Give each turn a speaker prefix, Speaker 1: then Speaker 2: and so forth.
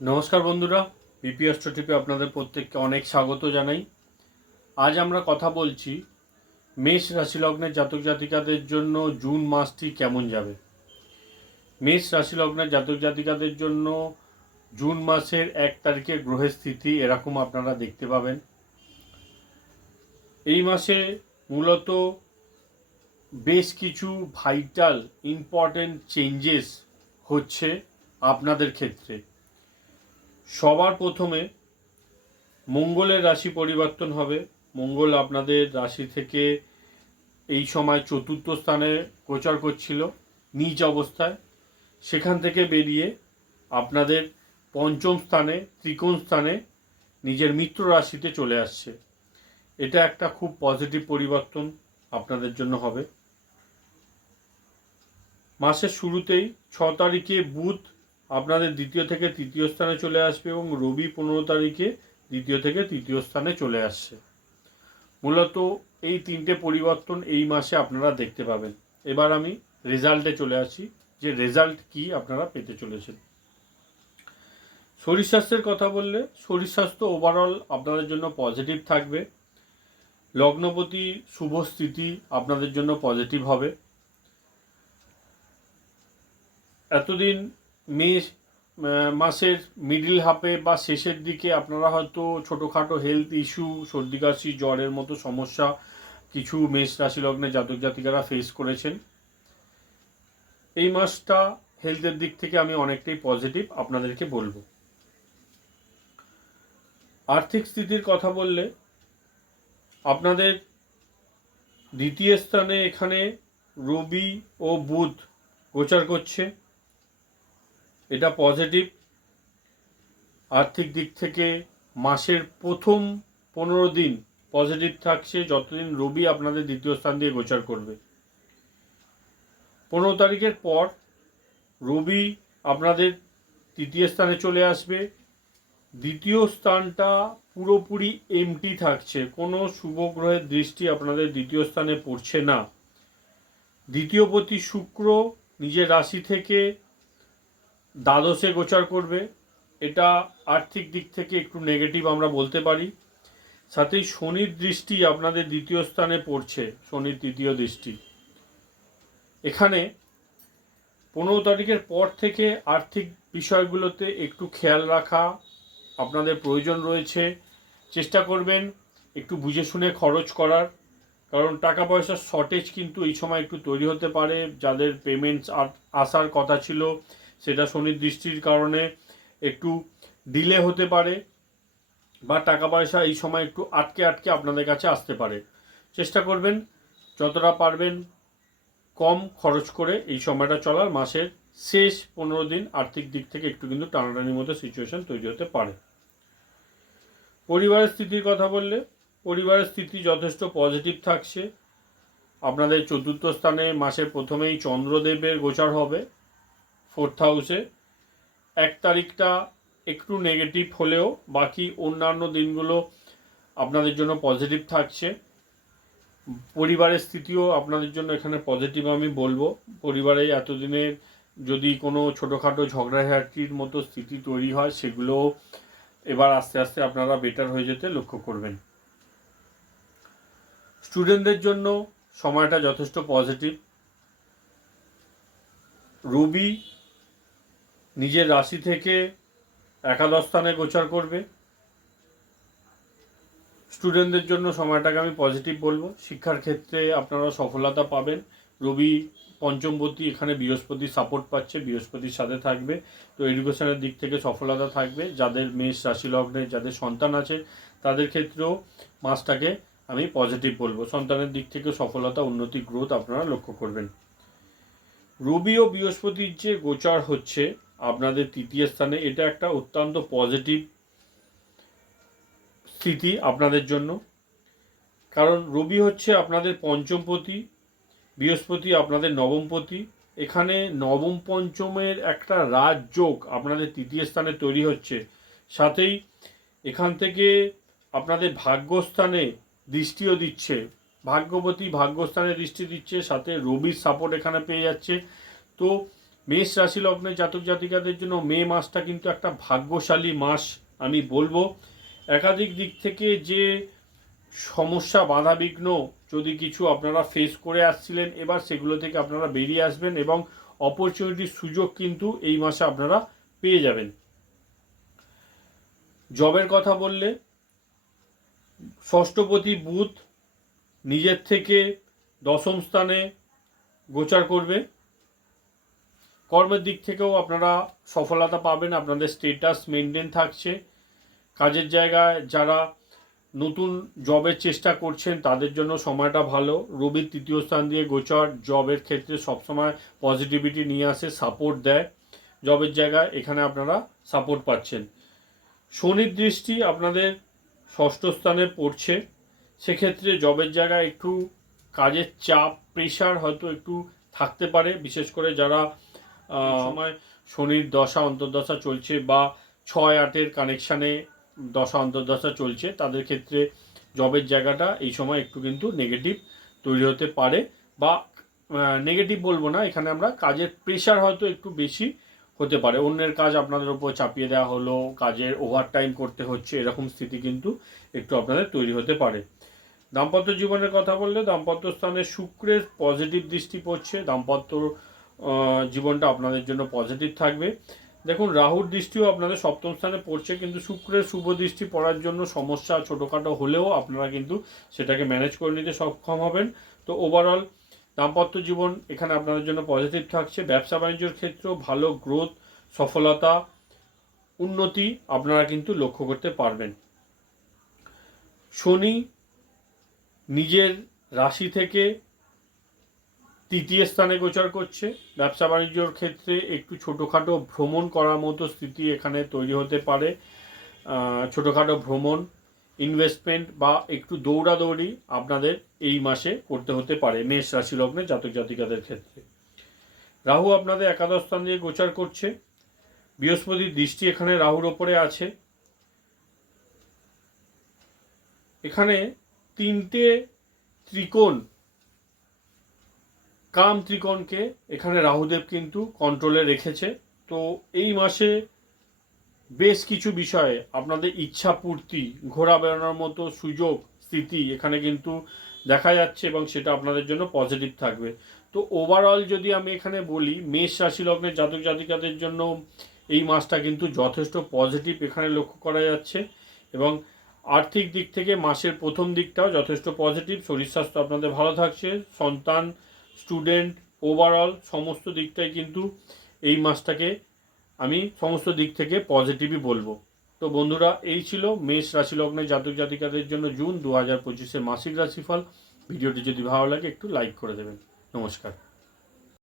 Speaker 1: নমস্কার বন্ধুরা বিপি অস্ট্রোটিপে আপনাদের প্রত্যেককে অনেক স্বাগত জানাই। আজ আমরা কথা বলছি মেষ রাশি লগ্নের জাতক জাতিকাদের জন্য জুন মাসটি কেমন যাবে। মেষ রাশি লগ্নের জাতক জাতিকাদের জন্য জুন মাসের এক তারিখে গ্রহের স্থিতি এরকম আপনারা দেখতে পাবেন। এই মাসে মূলত বেশ কিছু ভাইটাল ইম্পর্টেন্ট চেঞ্জেস হচ্ছে আপনাদের ক্ষেত্রে। সবার প্রথমে মঙ্গলের রাশি পরিবর্তন হবে। মঙ্গল আপনাদের রাশি থেকে এই সময় চতুর্থ স্থানে প্রচার করছিল নিচ অবস্থায়। সেখান থেকে বেরিয়ে আপনাদের পঞ্চম স্থানে, ত্রিকোণ স্থানে নিজের মিত্র রাশিতে চলে আসছে। এটা একটা খুব পজিটিভ পরিবর্তন আপনাদের জন্য হবে। মাসের শুরুতেই ছ তারিখে বুধ আপনাদের দ্বিতীয় থেকে তৃতীয় স্থানে চলে আসবে এবং রবি পনেরো তারিখে দ্বিতীয় থেকে তৃতীয় স্থানে চলে আসছে। মূলত এই তিনটে পরিবর্তন এই মাসে আপনারা দেখতে পাবেন। এবার আমি রেজাল্টে চলে আসি, যে রেজাল্ট কি আপনারা পেতে চলেছেন। শরীর স্বাস্থ্যের কথা বললে, শরীর স্বাস্থ্য ওভারঅল আপনাদের জন্য পজিটিভ থাকবে। লগ্নপতি শুভ স্থিতি আপনাদের জন্য পজিটিভ হবে। এতদিন মে মাসের মিডিল হাফে বা শেষের দিকে আপনারা হয়তো ছোটোখাটো হেলথ ইস্যু সর্দি, কাশি, জ্বরের মতো সমস্যা, কিছু মেষ রাশি লগ্নে জাতক জাতিকারা ফেস করেছেন। এই মাসটা হেলথের দিক থেকে আমি অনেকটাই পজিটিভ আপনাদেরকে বলব। আর্থিক স্থিতির কথা বললে আপনাদের দ্বিতীয় স্থানে এখানে রবি ও বুধ গোচার করছে। এটা পজিটিভ আর্থিক দিক থেকে মাসের প্রথম পনেরো দিন পজিটিভ থাকছে, যতদিন রবি আপনাদের দ্বিতীয় স্থান দিয়ে গোচার করবে। পনেরো তারিখের পর রবি আপনাদের তৃতীয় স্থানে চলে আসবে। দ্বিতীয় স্থানটা পুরোপুরি এমটি থাকছে, কোনো শুভ গ্রহের দৃষ্টি আপনাদের দ্বিতীয় স্থানে পড়ছে না। দ্বিতীয় পতি শুক্র নিজের রাশি থেকে দ্বাদশে গোচার করবে। এটা আর্থিক দিক থেকে একটু নেগেটিভ আমরা বলতে পারি। সাথেই শনির দৃষ্টি আপনাদের দ্বিতীয় স্থানে পড়ছে, শনির তৃতীয় দৃষ্টি। এখানে পনেরো তারিখের পর থেকে আর্থিক বিষয়গুলোতে একটু খেয়াল রাখা আপনাদের প্রয়োজন রয়েছে। চেষ্টা করবেন একটু বুঝে শুনে খরচ করার, কারণ টাকা পয়সার শর্টেজ কিন্তু এই সময় একটু তৈরি হতে পারে। যাদের পেমেন্টস আসার কথা ছিল সেটা শনির দৃষ্টির কারণে একটু ডিলে হতে পারে বা টাকা পয়সা এই সময় একটু আটকে আটকে আপনাদের কাছে আসতে পারে। চেষ্টা করবেন, যতটা পারবেন কম খরচ করে এই সময়টা চলার। মাসের শেষ পনেরো দিন আর্থিক দিক থেকে একটু কিন্তু টানাটানির মতো সিচুয়েশন তৈরি হতে পারে। পরিবারের স্থিতির কথা বললে, পরিবারের স্থিতি যথেষ্ট পজিটিভ থাকছে। আপনাদের চতুর্থ স্থানে মাসের প্রথমেই চন্দ্রদেবের গোচার হবে। ফোর্থ হাউসে এক তারিখটা একটু নেগেটিভ হলেও বাকি অন্যান্য দিনগুলো আপনাদের জন্য পজিটিভ থাকছে। পরিবারের স্থিতিও আপনাদের জন্য এখানে পজিটিভ আমি বলব। পরিবারে এতদিনে যদি কোনো ছোটোখাটো ঝগড়াঝাটির মতো স্থিতি তৈরি হয়, সেগুলো এবার আস্তে আস্তে আপনারা বেটার হয়ে যেতে লক্ষ্য করবেন। স্টুডেন্টদের জন্য সময়টা যথেষ্ট পজিটিভ রবি নিজের রাশি থেকে একাদশ স্থানে গোচার করবে। স্টুডেন্টদের জন্য সময়টাকে আমি পজিটিভ বলব। শিক্ষার ক্ষেত্রে আপনারা সফলতা পাবেন। রবি পঞ্চমপতি, এখানে বৃহস্পতি সাপোর্ট পাচ্ছে, বৃহস্পতির সাথে থাকবে। তো এডুকেশনের দিক থেকে সফলতা থাকবে। যাদের মেষ রাশি লগ্নে, যাদের সন্তান আছে, তাদের ক্ষেত্রেও মাসটাকে আমি পজিটিভ বলব। সন্তানের দিক থেকে সফলতা, উন্নতি গ্রোথ আপনারা লক্ষ্য করবেন। রবি ও বৃহস্পতির যে গোচার হচ্ছে আপনাদের তৃতীয় স্থানে, এটা একটা অত্যন্ত পজিটিভ স্থিতি আপনাদের জন্য। কারণ রবি হচ্ছে আপনাদের পঞ্চমপতি বৃহস্পতি আপনাদের নবমপতি এখানে নবম পঞ্চমের একটা রাজযোগ আপনাদের তৃতীয় স্থানে তৈরি হচ্ছে। সাথেই এখান থেকে আপনাদের ভাগ্যস্থানে দৃষ্টিও দিচ্ছে। ভাগ্যবতী ভাগ্যস্থানে দৃষ্টি দিচ্ছে, সাথে রবির সাপোর্ট এখানে পেয়ে যাচ্ছে। তো মেষ রাশি লগ্নের জাতক জাতিকাদের জন্য মে মাসটা কিন্তু একটা ভাগ্যশালী মাস, আমি বলব। একাধিক দিক থেকে যে সমস্যা বাধাবিঘ্ন যদি কিছু আপনারা ফেস করে আসছিলেন, এবার সেগুলো থেকে আপনারা বেরিয়ে আসবেন এবং অপরচুনিটির সুযোগ কিন্তু এই মাসে আপনারা পেয়ে যাবেন। জবের কথা বললে, ষষ্ঠপতি বুধ নিজের থেকে দশম স্থানে গোচার করবে। কর্মের দিক থেকেও আপনারা সফলতা পাবেন, আপনাদের স্টেটাস মেনটেন থাকছে। কাজের জায়গায় যারা নতুন জবের চেষ্টা করছেন, তাদের জন্য সময়টা ভালো। রবির তৃতীয় স্থান দিয়ে গোচর জবের ক্ষেত্রে সবসময় পজিটিভিটি নিয়ে আসে সাপোর্ট দেয়। জবের জায়গায় এখানে আপনারা সাপোর্ট পাচ্ছেন। শনির দৃষ্টি আপনাদের ষষ্ঠ স্থানে পড়ছে। সেক্ষেত্রে জবের জায়গায় একটু কাজের চাপ প্রেশার হয়তো একটু থাকতে পারে। বিশেষ করে যারা সময় শনির দশা, অন্তর্দশা চলছে বা ছয় আটের কানেকশানে দশা, অন্তর্দশা চলছে, তাদের ক্ষেত্রে জবের জায়গাটা এই সময় একটু কিন্তু নেগেটিভ তৈরি হতে পারে বা নেগেটিভ বলব না, এখানে আমরা কাজের প্রেশার হয়তো একটু বেশি হতে পারে। অন্যের কাজ আপনাদের উপর চাপিয়ে দেওয়া হলো, কাজের ওভার টাইম করতে হচ্ছে, এরকম স্থিতি কিন্তু একটু আপনাদের তৈরি হতে পারে। দাম্পত্য জীবনের কথা বললে দাম্পত্য স্থানে শুক্রের পজিটিভ দৃষ্টি পড়ছে, দাম্পত্য জীবনটা আপনাদের জন্য পজিটিভ থাকবে। দেখুন, রাহুর দৃষ্টিও আপনাদের সপ্তম স্থানে পড়ছে, কিন্তু শুক্রের শুভ দৃষ্টি পড়ার জন্য সমস্যা ছোটোখাটো হলেও আপনারা কিন্তু সেটাকে ম্যানেজ করে নিতে সক্ষম হবেন। তো ওভারঅল দাম্পত্য জীবন এখানে আপনাদের জন্য পজিটিভ থাকছে। ব্যবসা বাণিজ্যের ক্ষেত্রেও ভালো গ্রোথ সফলতা, উন্নতি আপনারা কিন্তু লক্ষ্য করতে পারবেন। শনি নিজের রাশি থেকে তৃতীয় স্থানে গোচর করছে। ব্যবসা বাণিজ্যর ক্ষেত্রে একটু ছোটোখাটো ভ্রমণ করার মতো স্থিতি এখানে তৈরি হতে পারে। ছোটোখাটো ভ্রমণ ইনভেস্টমেন্ট বা একটু দৌড়াদৌড়ি আপনাদের এই মাসে করতে হতে পারে মেষ রাশি লগ্নে জাতক জাতিকাদের ক্ষেত্রে। রাহু আপনাদের একাদশ স্থান দিয়ে গোচার করছে। বৃহস্পতির দৃষ্টি এখানে রাহুর ওপরে আছে। এখানে তিনটে ত্রিকোণ কাম ত্রিকোণকে এখানে রাহুদেব কিন্তু কন্ট্রোলে রেখেছে। তো এই মাসে বেশ কিছু বিষয়ে আপনাদের ইচ্ছা পূর্তি ঘোরা বেড়ানোর মতো সুযোগ, স্থিতি এখানে কিন্তু দেখা যাচ্ছে এবং সেটা আপনাদের জন্য পজিটিভ থাকবে। তো ওভারঅল যদি আমি এখানে বলি, মেষ রাশি লগ্নের জাতক জাতিকাদের জন্য এই মাসটা কিন্তু যথেষ্ট পজিটিভ এখানে লক্ষ্য করা যাচ্ছে এবং আর্থিক দিক থেকে মাসের প্রথম দিকটাও যথেষ্ট পজিটিভ শরীর স্বাস্থ্য আপনাদের ভালো থাকছে, সন্তান স্টুডেন্ট ওভারঅল সমস্ত দিকটাই কিন্তু এই মাসটাকে আমি সমস্ত দিক থেকে পজিটিভই বলব। তো বন্ধুরা, এই ছিল মেষ রাশি লগ্নে জাতক জাতিকাদের জন্য জুন দু হাজার পঁচিশের মাসিক রাশিফল। ভিডিওটি যদি ভালো লাগে, একটু লাইক করে দেবেন। নমস্কার।